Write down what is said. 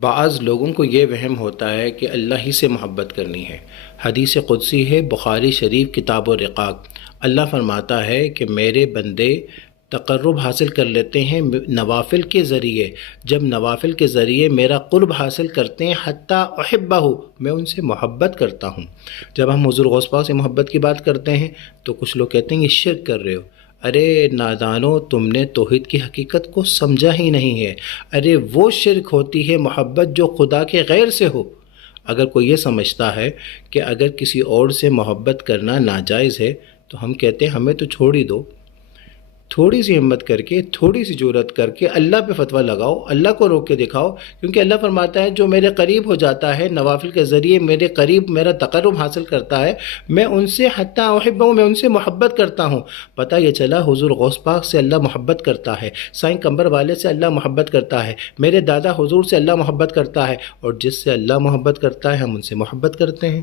بعض لوگوں کو یہ وہم ہوتا ہے کہ اللہ ہی سے محبت کرنی ہے۔ حدیث قدسی ہے، بخاری شریف کتاب الرقاق۔ اللہ فرماتا ہے کہ میرے بندے تقرب حاصل کر لیتے ہیں نوافل کے ذریعے۔ جب نوافل کے ذریعے میرا قرب حاصل کرتے ہیں، حتیٰ احبہ، میں ان سے محبت کرتا ہوں۔ جب ہم حضور غوث پاک سے محبت کی بات کرتے ہیں تو کچھ لوگ کہتے ہیں یہ شرک کر رہے ہو۔ ارے نادانو، تم نے توحید کی حقیقت کو سمجھا ہی نہیں ہے۔ ارے وہ شرک ہوتی ہے محبت جو خدا کے غیر سے ہو۔ اگر کوئی یہ سمجھتا ہے کہ اگر کسی اور سے محبت کرنا ناجائز ہے تو ہم کہتے ہیں ہمیں تو چھوڑ ہی دو۔ تھوڑی سی ہمت کر کے، تھوڑی سی جرأت کر کے اللہ پہ فتویٰ لگاؤ، اللہ کو روک کے دکھاؤ، کیونکہ اللہ فرماتا ہے جو میرے قریب ہو جاتا ہے نوافل کے ذریعے، میرے قریب میرا تقرب حاصل کرتا ہے، میں ان سے حتیٰ احبہ، میں ان سے محبت کرتا ہوں۔ پتہ یہ چلا حضور غوث پاک سے اللہ محبت کرتا ہے، سائیں قمبر والے سے اللہ محبت کرتا ہے، میرے دادا حضور سے اللہ محبت کرتا ہے، اور جس سے اللہ محبت کرتا ہے ہم ان سے محبت کرتے ہیں۔